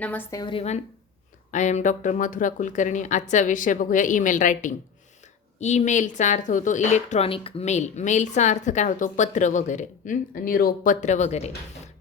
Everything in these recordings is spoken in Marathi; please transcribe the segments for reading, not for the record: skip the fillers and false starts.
Namaste everyone. I am doctor Madhura Kulkarni. आजचा विषय बघूया ईमेल रायटिंग. ईमेलचा अर्थ होतो इलेक्ट्रॉनिक मेल. मेलचा अर्थ काय होतो? पत्र वगैरे, निरोप पत्र वगैरे.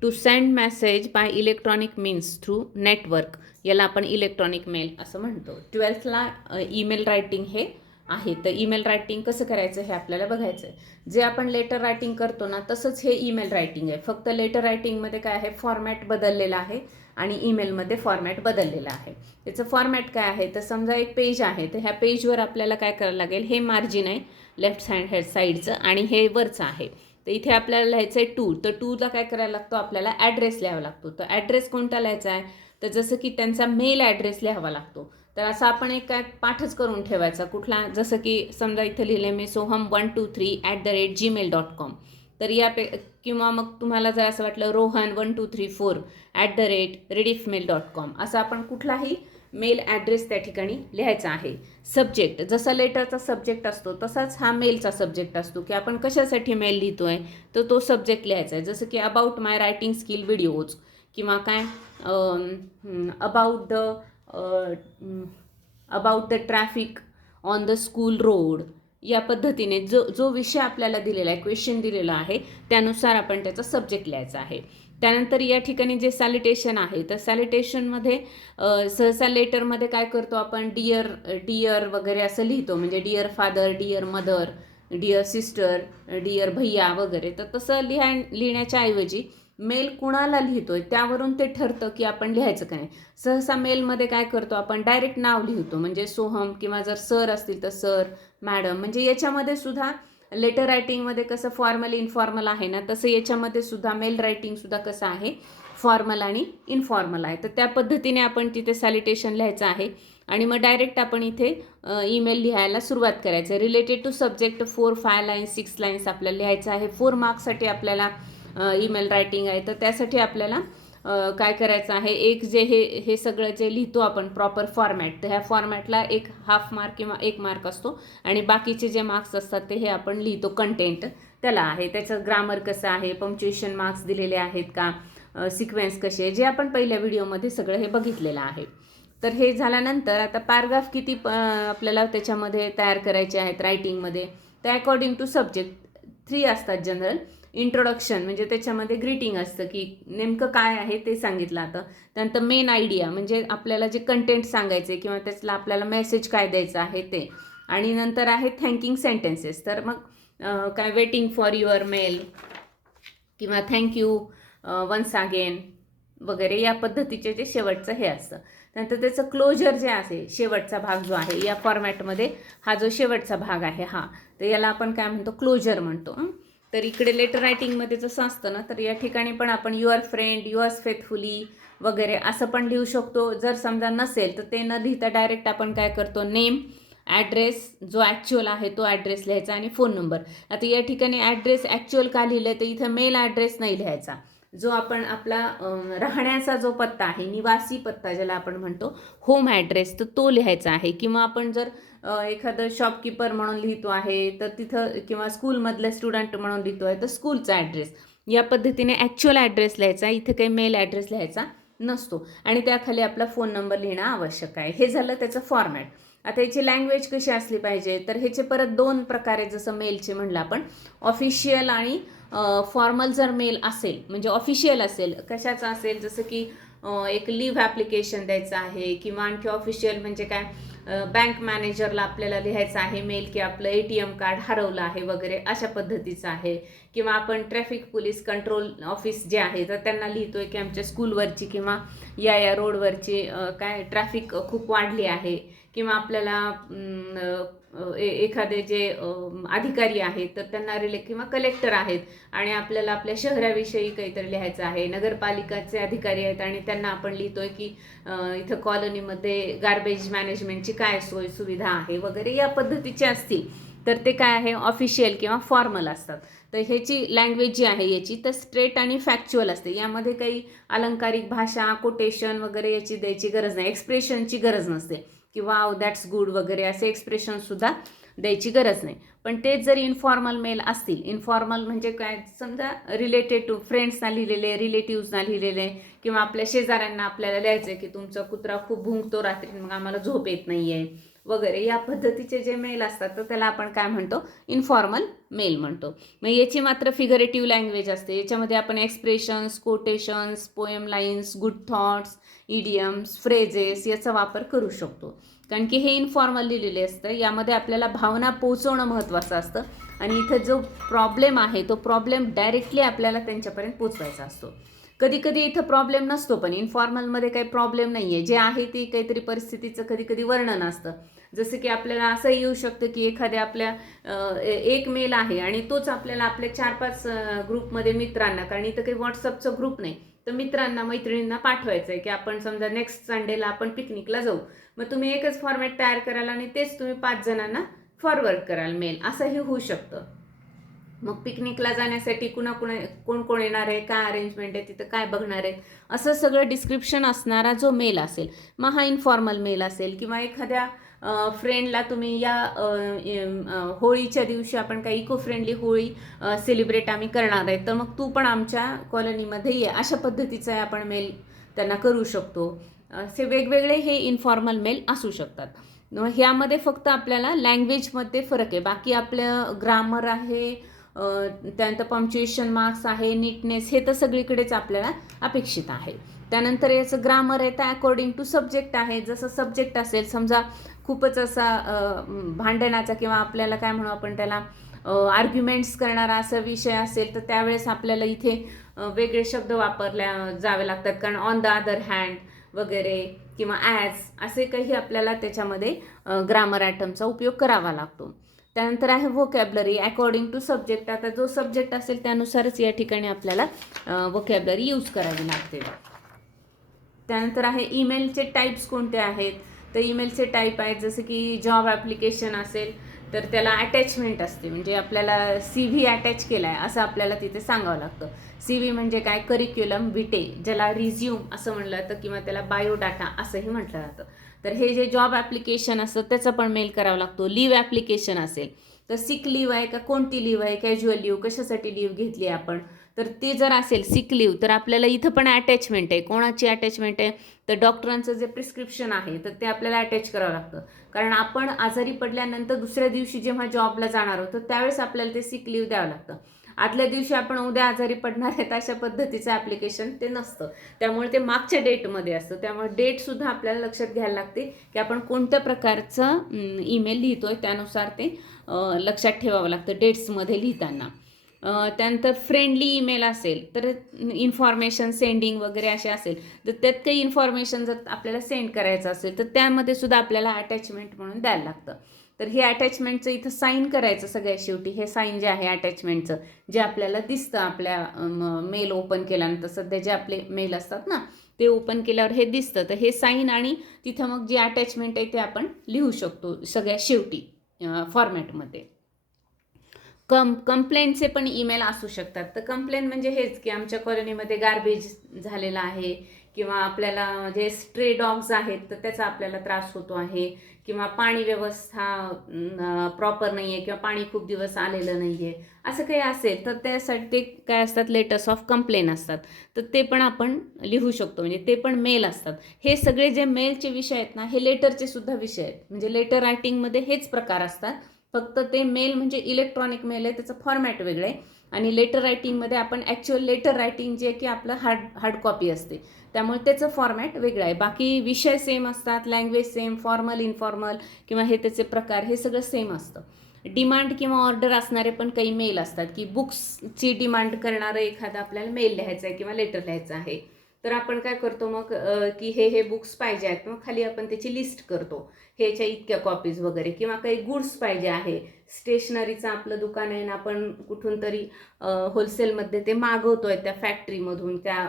To send message by electronic means through network, याला आपण इलेक्ट्रॉनिक मेल असं म्हणतो. 12thला ईमेल रायटिंग हे आहे. तर ईमेल रायटिंग कसं करायचं हे आपल्याला बघायचं आहे. जे आपण लेटर रायटिंग करतो ना, तसंच हे ईमेल रायटिंग आहे. फक्त लेटर रायटिंगमध्ये काय आहे, फॉर्मॅट बदललेला आहे आणि ईमेलमध्ये फॉर्मॅट बदललेला आहे. त्याचं फॉर्मॅट काय आहे, तर समजा एक पेज आहे, तर ह्या पेजवर आपल्याला काय करायला लागेल, हे मार्जिन आहे लेफ्ट हँड साईडचं आणि हे वरचं आहे. तर इथे आपल्याला लिहायचं आहे टू. तर टूला काय करायला लागतो, आपल्याला ॲड्रेस लिहावा लागतो. तर ॲड्रेस कोणता लिहायचा आहे, तर जसं की त्यांचा मेल ॲड्रेस लिहावा लागतो. तर असं आपण एक काय पाठच करून ठेवायचा कुठला, जसं की समजा इथं लिहिलं मी soham123@gmail.com. तर किंवा मग तुम्हाला जर असं वाटलं rohan1234@rediffmail.com, असं आपण कुठलाही मेल ॲड्रेस त्या ठिकाणी लिहायचा आहे. सब्जेक्ट, जसा लेटरचा सब्जेक्ट असतो तसाच हा मेलचा सब्जेक्ट असतो, की आपण कशासाठी मेल लिहितो आहे तर तो सब्जेक्ट लिहायचा आहे. जसं की about my writing skill videos, किंवा काय about the traffic on the school road. या पद्धतीने जो विषय आपल्याला दिलेला आहे, क्वेश्चन दिलेला आहे, त्यानुसार आपण त्याचा सब्जेक्ट लिहायचा आहे. त्यानंतर या ठिकाणी जे सॅल्युटेशन आहे, तर सॅल्युटेशनमध्ये सहसा लेटरमध्ये काय करतो आपण, डिअर वगैरे असं लिहितो. म्हणजे dear father, dear mother, dear sister, dear भैया वगैरे. तर तसं लिहिण्याच्या ऐवजी मेल कुणाला लिहितोय त्यावरून ते ठरतं की आपण लिहायचं काय. सहसा मेलमध्ये काय करतो आपण, डायरेक्ट नाव लिहितो. म्हणजे सोहम, किंवा जर सर असतील तर सर, मॅडम. म्हणजे याच्यामध्ये सुद्धा लेटर रायटिंगमध्ये कसं फॉर्मल इनफॉर्मल आहे ना, तसं याच्यामध्ये सुद्धा मेल रायटिंग सुद्धा कसं आहे, फॉर्मल आणि इनफॉर्मल आहे. तर त्या पद्धतीने आपण तिथे सॅल्युटेशन लिहायचं आहे आणि मग डायरेक्ट आपण इथे ईमेल लिहायला सुरुवात करायचं आहे. Related to subject 4-5 lines 6 lines आपल्याला लिहायचं आहे. 4 मार्क्ससाठी आपल्याला ईमेल रायटिंग आहे. तर त्यासाठी आपल्याला काय करायचं आहे, एक जे हे सगळं जे लिहितो आपण प्रॉपर फॉर्मॅट, तर ह्या फॉर्मॅटला एक हाफ मार्क किंवा 1 मार्क असतो आणि बाकीचे जे मार्क्स असतात ते हे आपण लिहितो कंटेंट त्याला आहे. त्याचं ग्रामर कसं आहे, पंक्च्युएशन मार्क्स दिलेले आहेत का, सिक्वेन्स कसे आहे, जे आपण पहिल्या व्हिडिओमध्ये सगळं हे बघितलेलं आहे. तर हे झाल्यानंतर आता पॅराग्राफ किती आपल्याला त्याच्यामध्ये तयार करायचे आहेत रायटिंगमध्ये, तर अकॉर्डिंग टू सब्जेक्ट 3 असतात जनरल. इंट्रोडक्शन म्हणजे त्याच्यामध्ये ग्रीटिंग असतं, की नेमकं काय आहे ते सांगितलं आता. त्यानंतर मेन आयडिया म्हणजे आपल्याला जे कंटेंट सांगायचे किंवा त्यातला आपल्याला मेसेज काय द्यायचं आहे ते. आणि नंतर आहे थँकिंग सेंटेन्सेस. तर मग काय वेटिंग फॉर युअर मेल, किंवा थँक्यू वन्स अगेन वगैरे, या पद्धतीचे जे शेवटचं हे असतं. त्यानंतर त्याचं क्लोजर जे आहे, शेवटचा भाग जो आहे या फॉर्मॅटमध्ये, हा जो शेवटचा भाग आहे हा, तर याला आपण काय म्हणतो, क्लोजर म्हणतो. तर इकडे लेटर रायटिंगमध्ये जसं असतं ना, तर या ठिकाणी पण आपण युअर फ्रेंड, युअर्स फेथफुली वगैरे असं पण लिहू शकतो. जर समजा नसेल तर ते न लिहिता डायरेक्ट आपण काय करतो, नेम, ॲड्रेस जो ॲक्च्युअल आहे तो ॲड्रेस लिहायचा आणि फोन नंबर. आता या ठिकाणी ॲड्रेस ॲक्च्युअल का लिहिलं तर इथं मेल ॲड्रेस नाही लिहायचा. जो आपण आपला राहण्याचा जो पत्ता आहे, निवासी पत्ता ज्याला आपण म्हणतो, होम ॲड्रेस, तर तो लिहायचा आहे. किंवा आपण जर एखादं शॉपकीपर म्हणून लिहितो आहे तर तिथं, किंवा स्कूलमधलं स्टुडंट म्हणून लिहितो आहे तर स्कूलचा ॲड्रेस, या पद्धतीने ॲक्च्युअल ॲड्रेस लिहायचा. इथं काही मेल ॲड्रेस लिहायचा नसतो आणि त्याखाली आपला फोन नंबर लिहिणं आवश्यक आहे. हे झालं त्याचं फॉर्मॅट. आता याची लँग्वेज कशी असली पाहिजे, तर ह्याचे परत 2 प्रकारे, जसं मेलचे म्हणलं आपण, ऑफिशियल आणि फॉर्मल. जर मेल असेल म्हणजे ऑफिशियल असेल, कशाचं असेल, जसं की एक लिव्ह ॲप्लिकेशन द्यायचं आहे, किंवा आणखी ऑफिशियल म्हणजे काय, बँक मॅनेजरला आपल्याला लिहायचं आहे मेल, की आपलं ATM कार्ड हरवलं आहे वगैरे, अशा पद्धतीचं आहे. किंवा आपण ट्रॅफिक पोलीस कंट्रोल ऑफिस जे आहे तर त्यांना लिहितोय की आमच्या स्कूलवरची किंवा या रोडवरची काय ट्रॅफिक खूप वाढली आहे. किंवा आपल्याला एखादे जे अधिकारी आहेत तर त्यांना किंवा कलेक्टर आहेत आणि आपल्याला आपल्या शहराविषयी काहीतरी लिहायचं आहे. नगरपालिकाचे अधिकारी आहेत आणि त्यांना आपण लिहितोय की इथं कॉलनीमध्ये गार्बेज मॅनेजमेंटची काय सोय सुविधा आहे वगैरे, या पद्धतीचे असतील तर ते काय आहे, ऑफिशियल किंवा फॉर्मल असतात. तर ह्याची लँग्वेज जी आहे याची तर स्ट्रेट आणि फॅक्च्युअल असते. यामध्ये काही अलंकारिक भाषा, कोटेशन वगैरे याची द्यायची गरज नाही, एक्सप्रेशनची गरज नसते. किंवा दॅट्स गुड वगैरे असे एक्सप्रेशनसुद्धा द्यायची गरज नाही. पण तेच जर इन्फॉर्मल मेल असतील, इन्फॉर्मल म्हणजे काय, समजा रिलेटेड टू फ्रेंड्सना लिहिलेले, रिलेटिव्सना लिहिलेले, किंवा आपल्या शेजाऱ्यांना आपल्याला लिहायचं आहे की तुमचा कुत्रा खूप भुंकतो रात्री, मग आम्हाला झोप येत नाही आहे वगैरे, या पद्धतीचे जे मेल असतात तर त्याला आपण काय म्हणतो, इन्फॉर्मल मेल म्हणतो. मग याची मात्र फिगरेटिव्ह लँग्वेज असते. याच्यामध्ये आपण expressions, quotations, poem lines, good thoughts, idioms, phrases याचा वापर करू शकतो. कारण की हे इन्फॉर्मल लिहिलेले असतं, यामध्ये आपल्याला भावना पोहोचवणं महत्त्वाचं असतं. आणि इथं जो प्रॉब्लेम आहे तो प्रॉब्लेम डायरेक्टली आपल्याला त्यांच्यापर्यंत पोचवायचा असतो. कधी कधी इथं प्रॉब्लेम नसतो, पण इन्फॉर्मलमध्ये काही प्रॉब्लेम नाही आहे. जे आहे ते काहीतरी परिस्थितीचं कधी कधी वर्णन असतं. जसं की आपल्याला असं येऊ शकतं की एखाद्या आपल्या एक मेल आहे आणि तोच आपल्याला आपल्या 4-5 ग्रुपमध्ये मित्रांना, कारण इथं काही व्हॉट्सअपचं ग्रुप नाही, तर मित्रांना मैत्रिणींना पाठवायचं आहे की आपण समजा नेक्स्ट संडेला आपण पिकनिकला जाऊ. मग तुम्ही एकच फॉर्मॅट तयार कराल आणि तेच तुम्ही 5 जणांना फॉरवर्ड कराल मेल, असंही होऊ शकतं. मग पिकनिकला जाण्यासाठी कोण कोण येणार आहे, काय अरेंजमेंट आहे, तिथं काय बघणार आहे, असं सगळं डिस्क्रिप्शन असणारा जो मेल असेल, मग हा इन्फॉर्मल मेल असेल. किंवा एखाद्या फ्रेंडला तुम्ही या होळीच्या दिवशी आपण काही इको फ्रेंडली होळी सेलिब्रेट आम्ही करणार आहे, तर मग तू पण आमच्या कॉलनीमध्ये ये, अशा पद्धतीचा आपण मेल त्यांना करू शकतो. असे वेगवेगळे हे इन्फॉर्मल मेल असू शकतात. ह्यामध्ये फक्त आपल्याला लँग्वेजमध्ये फरक आहे, बाकी आपलं ग्रामर आहे, त्यानंतर पंक्च्युएशन मार्क्स आहे, नीटनेस, हे तर सगळीकडेच आपल्याला अपेक्षित आहे. त्यानंतर याचं ग्रामर आहे तर अकॉर्डिंग टू सब्जेक्ट आहे. जसं सब्जेक्ट असेल, समजा खूपच असा भांडणाचा किंवा आपल्याला काय म्हणू आपण त्याला आर्ग्युमेंट्स करणारा असा विषय असेल, तर त्यावेळेस आपल्याला इथे वेगळे शब्द वापरल्या जावे लागतात. कारण ऑन द अदर हँड वगैरे किंवा ॲज असे काही आपल्याला त्याच्यामध्ये ग्रामर आयटमचा उपयोग करावा लागतो. त्यानंतर आहे व्होकॅबलरी अकॉर्डिंग टू सब्जेक्ट. आता जो सब्जेक्ट असेल त्यानुसारच या ठिकाणी आपल्याला व्होकॅबलरी यूज करावी लागते. त्यानंतर आहे ईमेलचे टाईप्स कोणते आहेत, तर ईमेलचे टाईप आहेत जसं की जॉब ॲप्लिकेशन असेल तर त्याला अटॅचमेंट असते, म्हणजे आपल्याला CV अटॅच केला आहे असं आपल्याला तिथे सांगावं लागतं. CV म्हणजे काय, करिक्युलम विटे, ज्याला रिझ्यूम असं म्हणलं जातं किंवा त्याला बायोडाटा असंही म्हटलं जातं. तर हे जे जॉब ॲप्लिकेशन असतं त्याचा पण मेल करावा लागतो. लिव्ह ॲप्लिकेशन असेल तर सिक लिव्ह आहे का, कोणती लिव्ह आहे, कॅज्युअल लिव्ह, कशासाठी लिव्ह घेतली आपण, तर ते जर असेल सिक लिव्ह, तर आपल्याला इथं पण अटॅचमेंट आहे. कोणाची अटॅचमेंट आहे, तर डॉक्टरांचं जे प्रिस्क्रिप्शन आहे तर ते आपल्याला अटॅच करावं लागतं. कारण आपण आजारी पडल्यानंतर दुसऱ्या दिवशी जेव्हा जॉबला जाणार होतो त्यावेळेस आपल्याला ते सिक लिव्ह द्यावं लागतं. आदल्या दिवशी आपण उद्या आजारी पडणार आहेत अशा पद्धतीचं ॲप्लिकेशन ते नसतं, त्यामुळे ते मागच्या डेटमध्ये असतं. त्यामुळे डेटसुद्धा आपल्याला लक्षात घ्यायला लागते की आपण कोणत्या प्रकारचं ईमेल लिहितोय, त्यानुसार ते लक्षात ठेवावं लागतं डेट्समध्ये लिहिताना. त्यानंतर फ्रेंडली ईमेल असेल तर इन्फॉर्मेशन सेंडिंग वगैरे असे असेल, तर त्यात काही इन्फॉर्मेशन जर आपल्याला सेंड करायचं असेल तर त्यामध्ये सुद्धा आपल्याला अटॅचमेंट म्हणून द्यायला लागतं. तर हे अटॅचमेंटचं इथं साईन करायचं सगळ्यात शेवटी. हे साईन जे आहे अटॅचमेंटचं, जे आपल्याला दिसतं आपल्या मेल ओपन केल्यानंतर, सध्या जे आपले मेल असतात ना ते ओपन केल्यावर हे दिसतं, तर हे साईन आणि तिथं मग जी अटॅचमेंट आहे ते आपण लिहू शकतो सगळ्यात शेवटी फॉर्मॅटमध्ये. कंप्लेंटचे पण ईमेल असू शकतात. तर कंप्लेंट म्हणजे हेच की आमच्या कॉलनीमध्ये गार्बेज झालेला आहे, किंवा आपल्याला जे स्ट्रे डॉग्स आहेत तर त्याचा आपल्याला त्रास होतो आहे, किंवा पाणी व्यवस्था प्रॉपर नाही आहे, किंवा पाणी खूप दिवस आलेलं नाही आहे, असं काही असेल तर त्यासाठी ते काय असतात, लेटर्स ऑफ कंप्लेन असतात. तर ते पण आपण लिहू शकतो, म्हणजे ते पण मेल असतात. हे सगळे जे मेलचे विषय आहेत ना, हे लेटरचे सुद्धा विषय आहेत. म्हणजे लेटर रायटिंगमध्ये हेच प्रकार असतात, फक्त ते मेल म्हणजे इलेक्ट्रॉनिक मेल आहे, त्याचं फॉर्मॅट वेगळं आहे. आणि लेटर रायटिंगमध्ये आपण ॲक्च्युअल लेटर रायटिंग जे की आपलं हार्ड कॉपी असते, त्यामुळे त्याचं फॉर्मॅट वेगळं आहे. बाकी विषय सेम असतात, लँग्वेज सेम, फॉर्मल इन्फॉर्मल किंवा हे त्याचे प्रकार हे सगळं सेम असतं. डिमांड किंवा ऑर्डर असणारे पण काही मेल असतात, की बुक्सची डिमांड करणारं एखादा आपल्याला मेल लिहायचा आहे किंवा लेटर लिहायचं आहे, तर आपण काय करतो मग की हे बुक्स पाहिजे आहेत, मग खाली आपण त्याची लिस्ट करतो, ह्याच्या इतक्या कॉपीज वगैरे. किंवा काही गुड्स पाहिजे आहे, स्टेशनरीचं आपलं दुकान आहे आणि आपण कुठून तरी होलसेलमध्ये ते मागवतोय त्या फॅक्टरीमधून, त्या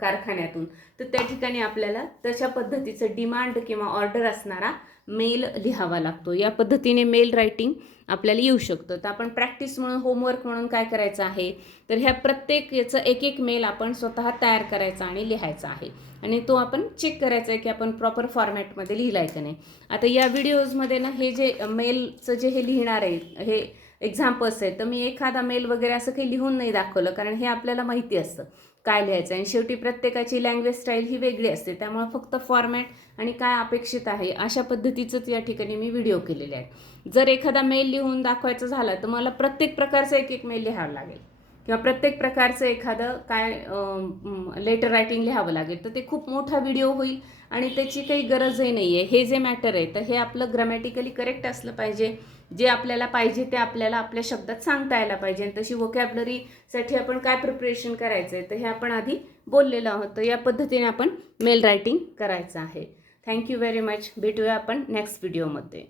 कारखान्यातून, तर त्या ठिकाणी आपल्याला तशा पद्धतीचं डिमांड किंवा ऑर्डर असणारा मेल लिहावा लागतो. या पद्धतीने मेल रायटिंग आपल्याला येऊ शकतं. तर आपण प्रॅक्टिस म्हणून, होमवर्क म्हणून काय करायचं आहे, तर ह्या प्रत्येक याचं एक एक मेल आपण स्वतः तयार करायचा आणि लिहायचा आहे आणि तो आपण चेक करायचा आहे की आपण प्रॉपर फॉर्मॅटमध्ये लिहिला आहे का नाही. आता या व्हिडिओजमध्ये ना हे जे मेलचं जे हे लिहिणार आहे, हे एक्झाम्पल्स आहेत, तर मी एखादा मेल वगैरे असं काही लिहून नाही दाखवलं, कारण हे आपल्याला माहिती असतं काय लिहायचं आहे आणि शेवटी प्रत्येकाची लँग्वेज स्टाईल ही वेगळी असते. त्यामुळे फक्त फॉर्मॅट आणि काय अपेक्षित आहे अशा पद्धतीचंच या ठिकाणी मी व्हिडिओ केलेले आहे. जर एखादा मेल लिहून दाखवायचा झाला तर मला प्रत्येक प्रकारचा एक एक मेल लिहावा लागेल किंवा प्रत्येक प्रकारचं एखादं काय लेटर रायटिंग लिहावं लागेल, तर ते खूप मोठा व्हिडिओ होईल आणि त्याची काही गरजही नाही आहे. हे जे मॅटर आहे तर हे आपलं ग्रॅमॅटिकली करेक्ट असलं पाहिजे, जे आपल्याला पाहिजे ते आपल्याला आपल्या शब्दात सांगता यायला पाहिजे आणि तशी व्होकॅब्लरीसाठी आपण काय प्रिपरेशन करायचं आहे तर हे आपण आधी बोललेलं आहोत. तर या पद्धतीने आपण मेल रायटिंग करायचं आहे. Thank you very much. भेटूया आपण नेक्स्ट व्हिडिओमध्ये.